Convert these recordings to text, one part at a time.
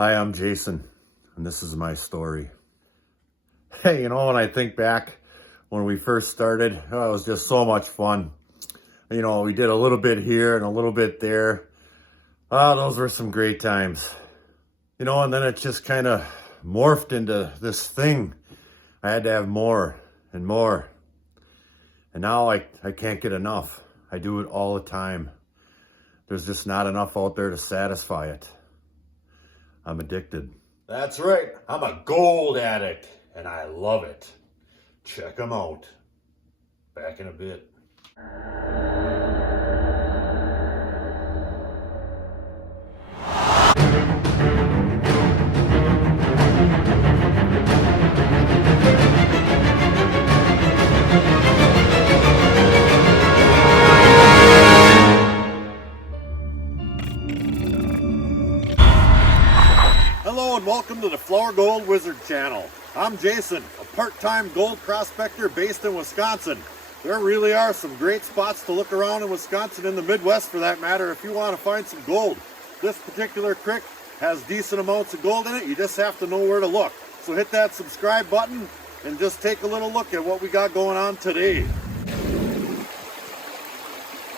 Hi, I'm Jason, and this is my story. Hey, when I think back when we first started, it was just so much fun. We did a little bit here and a little bit there. Those were some great times. And then it just kind of morphed into this thing. I had to have more and more. And now I can't get enough. I do it all the time. There's just not enough out there to satisfy it. I'm addicted. That's right, I'm a gold addict, and I love it. Check them out. Back in a bit. Hello and welcome to the Flower Gold Wizard channel. I'm Jason, a part-time gold prospector based in Wisconsin. There really are some great spots to look around in Wisconsin, in the Midwest for that matter, if you want to find some gold. This particular creek has decent amounts of gold in it. You just have to know where to look. So hit that subscribe button and just take a little look at what we got going on today.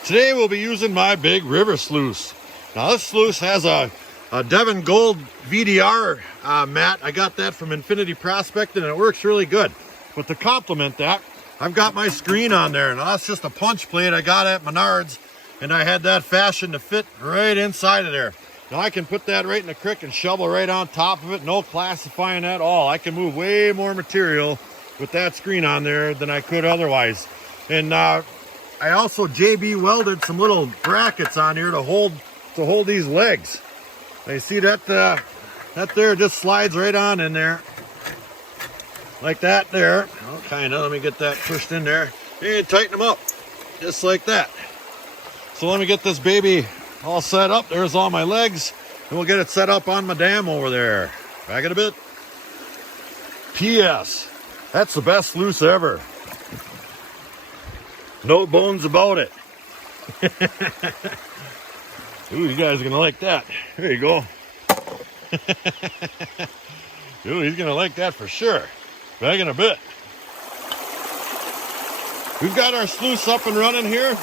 Today we'll be using my big river sluice. Now this sluice has a Devon Gold VDR mat. I got that from Infinity Prospecting and it works really good. But to complement that, I've got my screen on there. Now that's just a punch plate I got at Menards, and I had that fashioned to fit right inside of there. Now I can put that right in the creek and shovel right on top of it. No classifying at all. I can move way more material with that screen on there than I could otherwise. And I also JB welded some little brackets on here to hold these legs. You see that there just slides right on in there like that there. Well, kind of. Let me get that pushed in there and tighten them up just like that. So let me get this baby all set up. There's all my legs, and we'll get it set up on my dam over there. Back in a bit. P.S. That's the best sluice ever. No bones about it. Ooh, you guys are going to like that. There you go. Ooh, he's going to like that for sure. Back in a bit. We've got our sluice up and running here.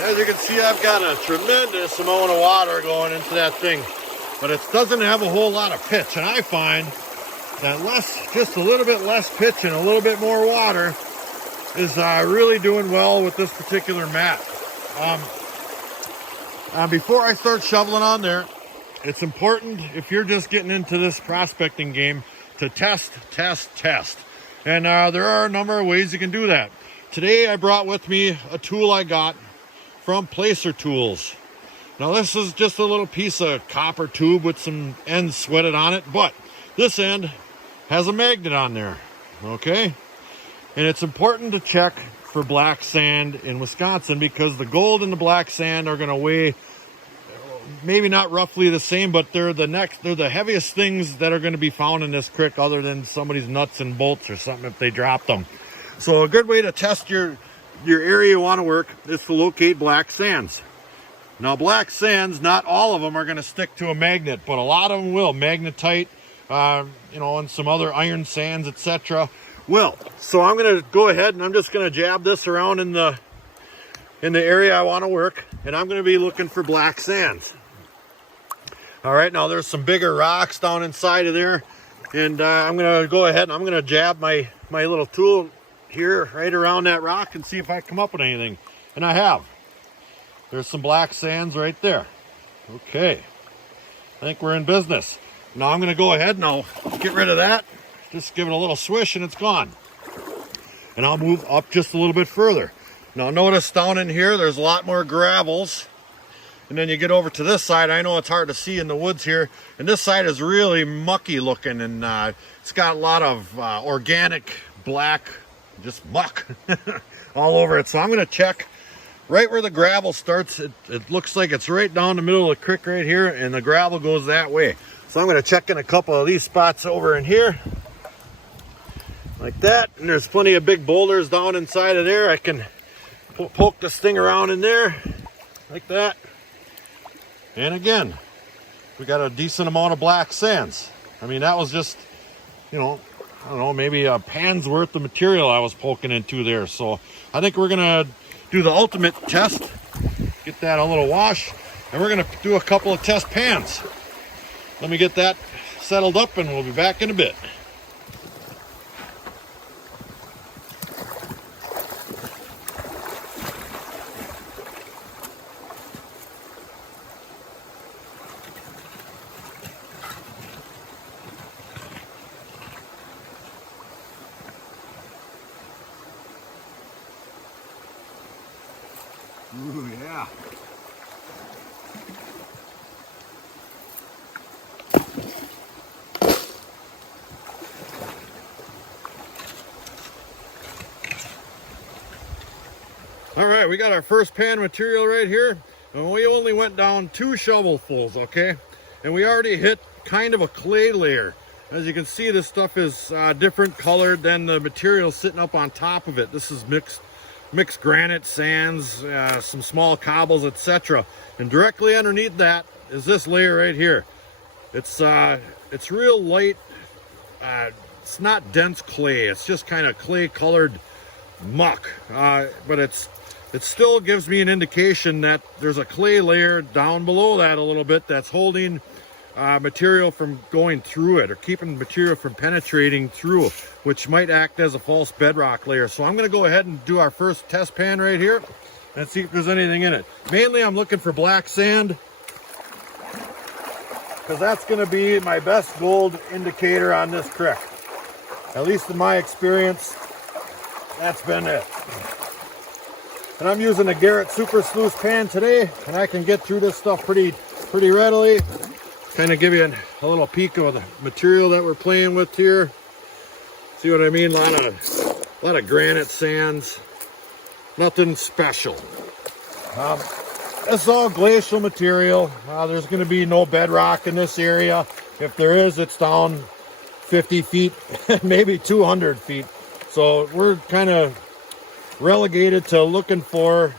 As you can see, I've got a tremendous amount of water going into that thing. But it doesn't have a whole lot of pitch. And I find that just a little bit less pitch and a little bit more water is really doing well with this particular mat. Before I start shoveling on there, it's important, if you're just getting into this prospecting game, to test. And there are a number of ways you can do that. Today I brought with me a tool I got from Placer Tools. Now this is just a little piece of copper tube with some ends sweated on it, but this end has a magnet on there, okay? And it's important to check for black sand in Wisconsin, because the gold and the black sand are going to weigh maybe not roughly the same, but they're the heaviest things that are going to be found in this creek, other than somebody's nuts and bolts or something if they dropped them. So a good way to test your area you want to work is to locate black sands. Now black sands, not all of them are going to stick to a magnet, but a lot of them will. Magnetite, and some other iron sands, etc. will. So I'm going to go ahead and I'm just going to jab this around in the area I want to work, and I'm going to be looking for black sands. All right, now there's some bigger rocks down inside of there, and I'm going to go ahead and I'm going to jab my little tool here right around that rock and see if I come up with anything. And I have. There's some black sands right there. Okay, I think we're in business. Now I'm going to go ahead and I'll get rid of that. Just give it a little swish and it's gone. And I'll move up just a little bit further. Now notice down in here there's a lot more gravels. And then you get over to this side. I know it's hard to see in the woods here. And this side is really mucky looking, and it's got a lot of organic black, just muck all over it. So I'm going to check right where the gravel starts. It looks like it's right down the middle of the creek right here, and the gravel goes that way. So I'm going to check in a couple of these spots over in here. Like that. And there's plenty of big boulders down inside of there. I can poke this thing around in there like that. And again, we got a decent amount of black sands. I mean, that was just, you know, I don't know, maybe a pan's worth of material I was poking into there. So I think we're gonna do the ultimate test, get that a little wash, and we're gonna do a couple of test pans. Let me get that settled up and we'll be back in a bit. Ooh, yeah. All right, we got our first pan material right here, and we only went down 2 shovelfuls, okay? And we already hit kind of a clay layer. As you can see, this stuff is different colored than the material sitting up on top of it. This is mixed granite, sands, some small cobbles, etc. And directly underneath that is this layer right here. It's real light. It's not dense clay. It's just kind of clay colored muck, but it still gives me an indication that there's a clay layer down below that a little bit that's holding material from going through it, or keeping material from penetrating through, which might act as a false bedrock layer. So I'm going to go ahead and do our first test pan right here and see if there's anything in it. Mainly I'm looking for black sand, because that's going to be my best gold indicator on this creek. At least in my experience, that's been it. And I'm using a Garrett Super Sluice pan today, and I can get through this stuff pretty readily. Kind of give you a little peek of the material that we're playing with here. See what I mean? A lot of granite sands. Nothing special. This is all glacial material. There's going to be no bedrock in this area. If there is, it's down 50 feet, maybe 200 feet. So we're kind of relegated to looking for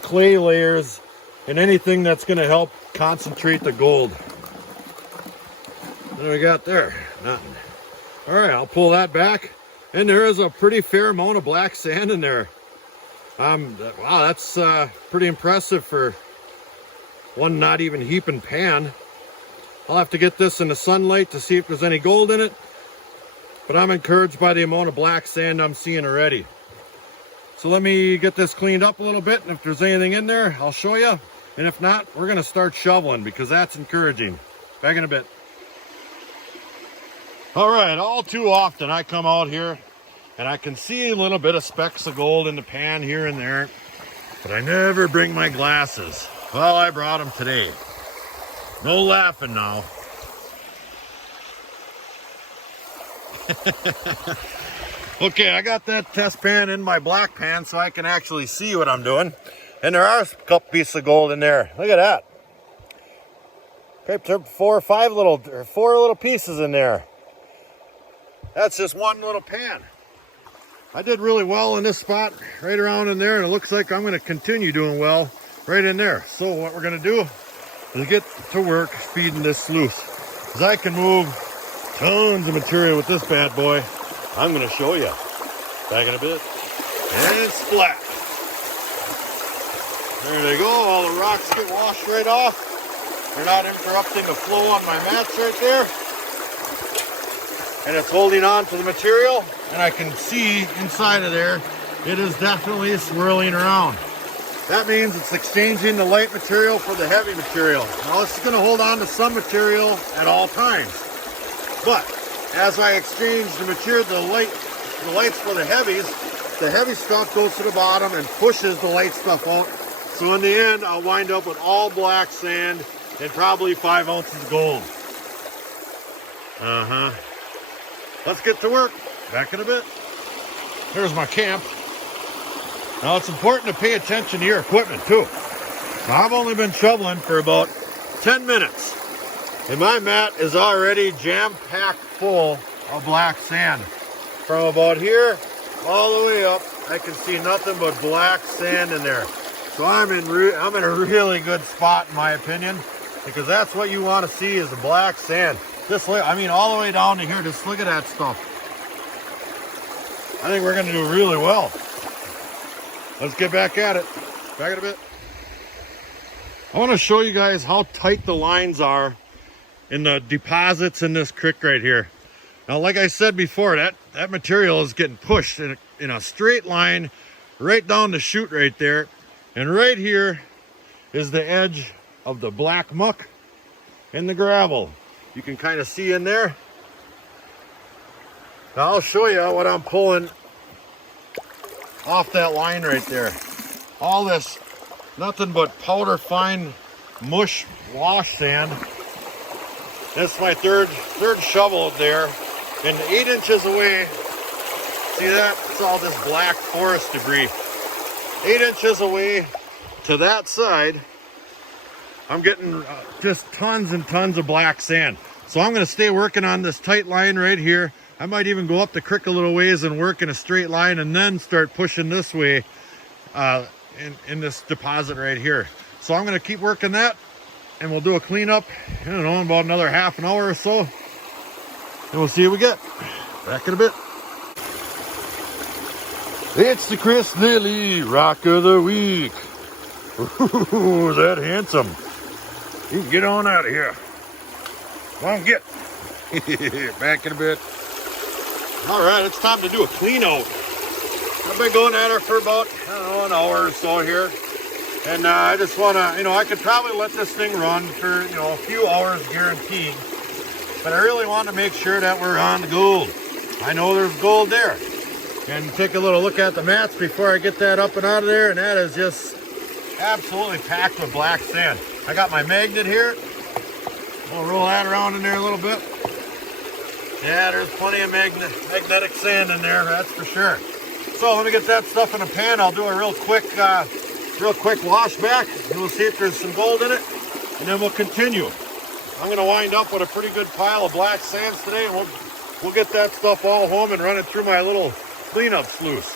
clay layers and anything that's going to help concentrate the gold. What do we got there? Nothing. All right, I'll pull that back, and there is a pretty fair amount of black sand in there. Wow, that's pretty impressive for one not even heaping pan. I'll have to get this in the sunlight to see if there's any gold in it, but I'm encouraged by the amount of black sand I'm seeing already. So let me get this cleaned up a little bit, and if there's anything in there, I'll show you. And if not, we're going to start shoveling, because that's encouraging. Back in a bit. All right, all too often I come out here and I can see a little bit of specks of gold in the pan here and there, but I never bring my glasses. Well, I brought them today. No laughing now. Okay, I got that test pan in my black pan so I can actually see what I'm doing. And there are a couple pieces of gold in there. Look at that. Okay, 4 little pieces in there. That's just one little pan. I did really well in this spot, right around in there, and it looks like I'm going to continue doing well right in there. So what we're going to do is get to work feeding this sluice, because I can move tons of material with this bad boy. I'm going to show you. Back in a bit. And splat. There they go. All the rocks get washed right off. They're not interrupting the flow on my mats right there. And it's holding on to the material, and I can see inside of there, it is definitely swirling around. That means it's exchanging the light material for the heavy material. Now it's going to hold on to some material at all times. But as I exchange the material, the lights for the heavy stuff goes to the bottom and pushes the light stuff out. So in the end, I'll wind up with all black sand and probably 5 ounces of gold. Let's get to work. Back in a bit. There's my camp. Now it's important to pay attention to your equipment too. Now, I've only been shoveling for about 10 minutes, and my mat is already jam-packed full of black sand. From about here all the way up, I can see nothing but black sand in there. So I'm in a really good spot, in my opinion. because that's what you want to see is the black sand. Just look, I mean, all the way down to here. Just look at that stuff. I think we're going to do really well. Let's get back at it. Back in a bit. I want to show you guys how tight the lines are in the deposits in this creek right here. Now, like I said before, that material is getting pushed in a straight line right down the chute right there. And right here is the edge of the black muck and the gravel. You can kind of see in there. Now I'll show you what I'm pulling off that line right there. All this, nothing but powder fine mush wash sand. That's my third shovel there. And 8 inches away, see that? It's all this black forest debris. 8 inches away to that side, I'm getting just tons and tons of black sand. So I'm going to stay working on this tight line right here. I might even go up the creek a little ways and work in a straight line and then start pushing this way in this deposit right here. So I'm going to keep working that, and we'll do a cleanup, I don't know, in about another half an hour or so. And we'll see what we get. Back in a bit. It's the Chris Lilly Rock of the Week. Ooh, is that handsome? You can get on out of here. Come on, get. Back in a bit. All right, it's time to do a clean out. I've been going at her for about, I don't know, an hour or so here. And I just want to, I could probably let this thing run for, a few hours guaranteed. But I really want to make sure that we're on the gold. I know there's gold there. And take a little look at the mats before I get that up and out of there. And that is just absolutely packed with black sand. I got my magnet here. I'll roll that around in there a little bit. Yeah, there's plenty of magnetic sand in there, that's for sure. So let me get that stuff in a pan. I'll do a real quick wash back, and we'll see if there's some gold in it, and then we'll continue. I'm going to wind up with a pretty good pile of black sands today, and we'll get that stuff all home and run it through my little cleanup sluice.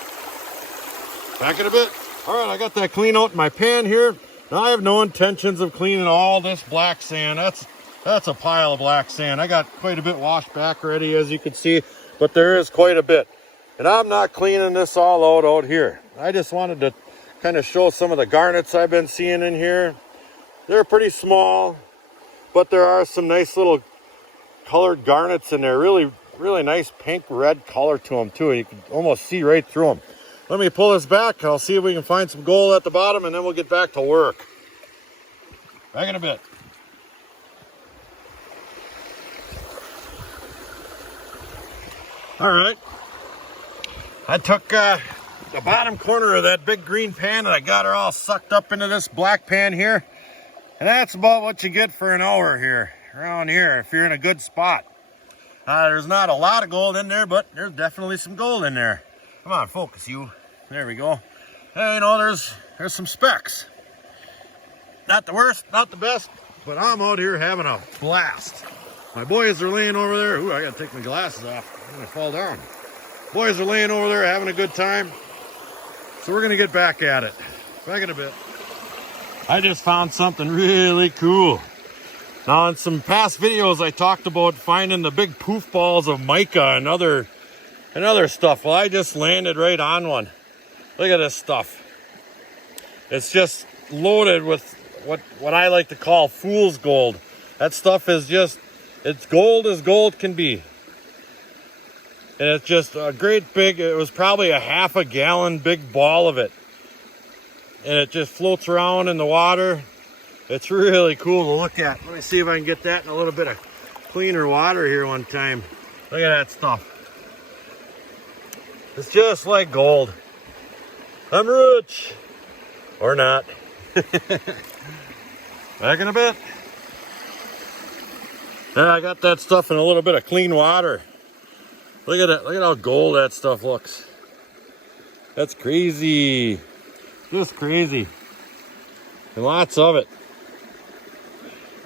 Back in a bit. All right, I got that clean out in my pan here. Now I have no intentions of cleaning all this black sand. That's a pile of black sand. I got quite a bit washed back already, as you can see, but there is quite a bit. And I'm not cleaning this all out here. I just wanted to kind of show some of the garnets I've been seeing in here. They're pretty small, but there are some nice little colored garnets in there. Really, really nice pink red color to them too. You can almost see right through them. Let me pull this back. I'll see if we can find some gold at the bottom, and then we'll get back to work. Back in a bit. All right. I took the bottom corner of that big green pan and I got her all sucked up into this black pan here. And that's about what you get for an hour here, around here, if you're in a good spot. There's not a lot of gold in there, but there's definitely some gold in there. Come on, focus you. There we go. Hey, there's some specks. Not the worst, not the best, but I'm out here having a blast. My boys are laying over there. Ooh, I gotta take my glasses off. I'm gonna fall down. Boys are laying over there having a good time. So we're gonna get back at it. Back in a bit. I just found something really cool. Now in some past videos I talked about finding the big poof balls of mica and other stuff. Well, I just landed right on one. Look at this stuff. It's just loaded with what I like to call fool's gold. That stuff is just, it's gold as gold can be. And it's just a great big, it was probably a half a gallon big ball of it. And it just floats around in the water. It's really cool to look at. Let me see if I can get that in a little bit of cleaner water here one time. Look at that stuff. It's just like gold. I'm rich. Or not. Back in a bit. There, I got that stuff in a little bit of clean water. Look at it. Look at how gold that stuff looks. That's crazy. Just crazy. And lots of it.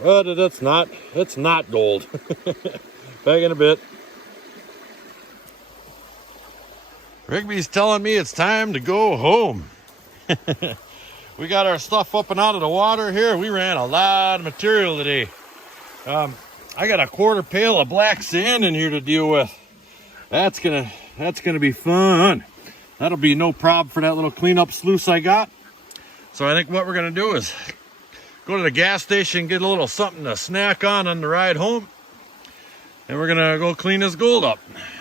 But it's not gold. Back in a bit. Rigby's telling me it's time to go home. we got our stuff up and out of the water here. We ran a lot of material today. I got a quarter pail of black sand in here to deal with. That's gonna be fun. That'll be no problem for that little cleanup sluice I got. So I think what we're gonna do is go to the gas station, get a little something to snack on the ride home, and we're gonna go clean this gold up.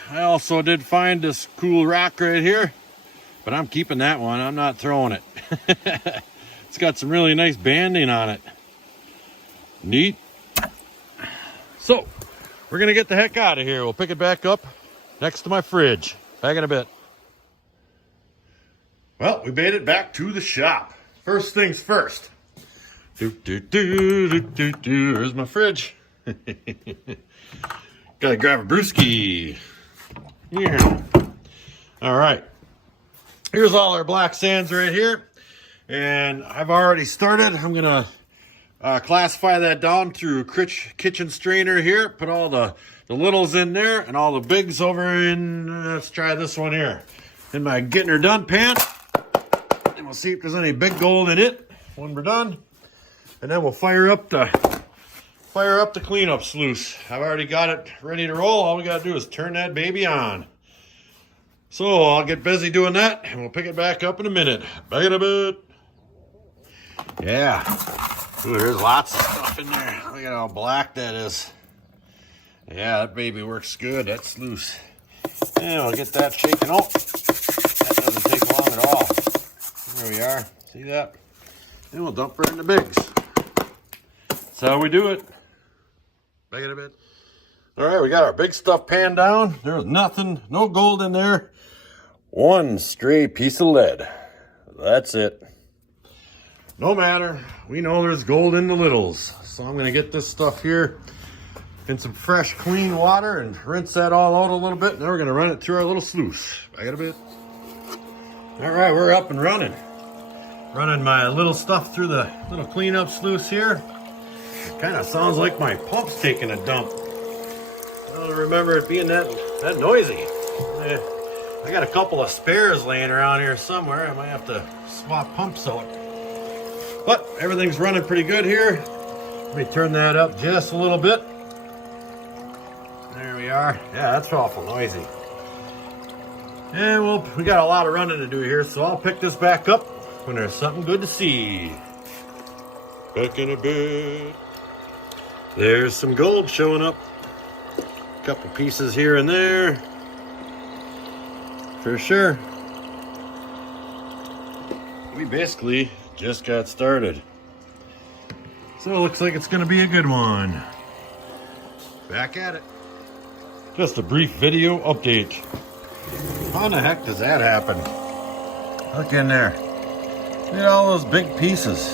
I also did find this cool rock right here, but I'm keeping that one. I'm not throwing it. It's got some really nice banding on it. Neat. So we're gonna get the heck out of here. We'll pick it back up next to my fridge. Back in a bit. Well, we made it back to the shop. First things first. There's my fridge. Gotta grab a brewski. Yeah. All right. Here's all our black sands right here. And I've already started. I'm gonna classify that down through kitchen strainer here. Put all the littles in there and all the bigs over in, let's try this one here, in my getting her done pan. And we'll see if there's any big gold in it when we're done. And then we'll fire up the cleanup sluice. I've already got it ready to roll. All we gotta do is turn that baby on. So I'll get busy doing that and we'll pick it back up in a minute. Back in a bit. Yeah. Ooh, there's lots of stuff in there. Look at how black that is. Yeah, that baby works good. That sluice. And we'll get that shaken out. That doesn't take long at all. There we are. See that? And we'll dump her in the bigs. That's how we do it. Back in a bit. All right, we got our big stuff pan down. There's nothing, no gold in there. One stray piece of lead. That's it. No matter. We know there's gold in the littles. So I'm going to get this stuff here in some fresh, clean water and rinse that all out a little bit. Now we're going to run it through our little sluice. Back in a bit. All right, we're up and running. Running my little stuff through the little cleanup sluice here. It kind of sounds like my pump's taking a dump. I don't remember it being that noisy. I got a couple of spares laying around here somewhere. I might have to swap pumps out. But everything's running pretty good here. Let me turn that up just a little bit. There we are. Yeah, that's awful noisy. And we got a lot of running to do here, so I'll pick this back up when there's something good to see. Back in a bit. There's some gold showing up. A couple pieces here and there. For sure. We basically just got started. So it looks like it's going to be a good one. Back at it. Just a brief video update. How in the heck does that happen? Look in there. Look at all those big pieces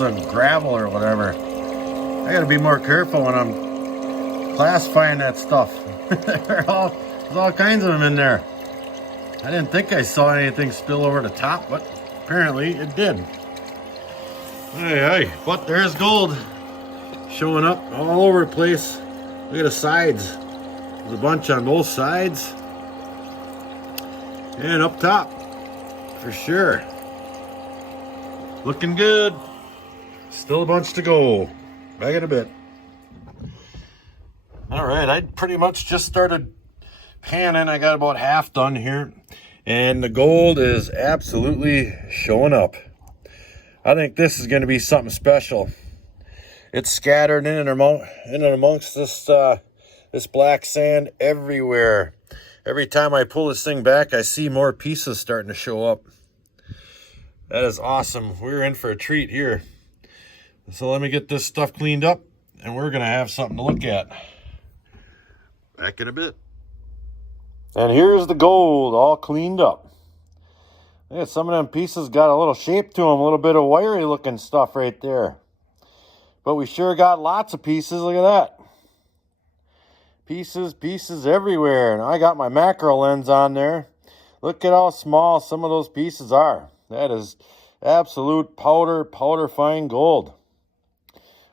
of gravel or whatever. I gotta be more careful when I'm classifying that stuff. There's all kinds of them in there. I didn't think I saw anything spill over the top, but apparently it did. Hey, but there's gold showing up all over the place. Look at the sides. There's a bunch on both sides. And up top, for sure. Looking good. Still a bunch to go. Back in a bit. All right, I pretty much just started panning. I got about half done here. And the gold is absolutely showing up. I think this is going to be something special. It's scattered in and amongst this black sand everywhere. Every time I pull this thing back, I see more pieces starting to show up. That is awesome. We're in for a treat here. So let me get this stuff cleaned up, and we're going to have something to look at. Back in a bit. And here's the gold all cleaned up. Yeah, some of them pieces got a little shape to them, a little bit of wiry looking stuff right there. But we sure got lots of pieces. Look at that. Pieces everywhere. And I got my macro lens on there. Look at how small some of those pieces are. That is absolute powder fine gold.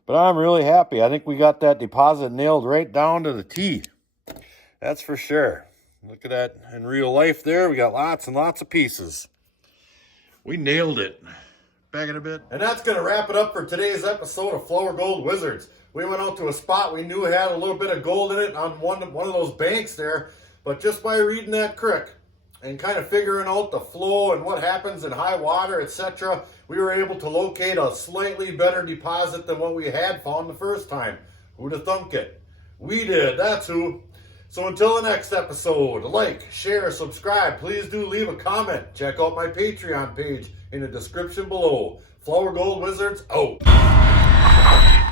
But I'm really happy. I think we got that deposit nailed right down to the T. That's for sure. Look at that in real life there. We got lots and lots of pieces. We nailed it. Back in a bit. And that's going to wrap it up for today's episode of Flour Gold Wizards. We went out to a spot we knew had a little bit of gold in it on one of those banks there. But just by reading that creek and kind of figuring out the flow and what happens in high water, etc., we were able to locate a slightly better deposit than what we had found the first time. Who'd have thunk it? We did, that's who. So until the next episode, like, share, subscribe. Please do leave a comment. Check out my Patreon page in the description below. Flour Gold Wizards out.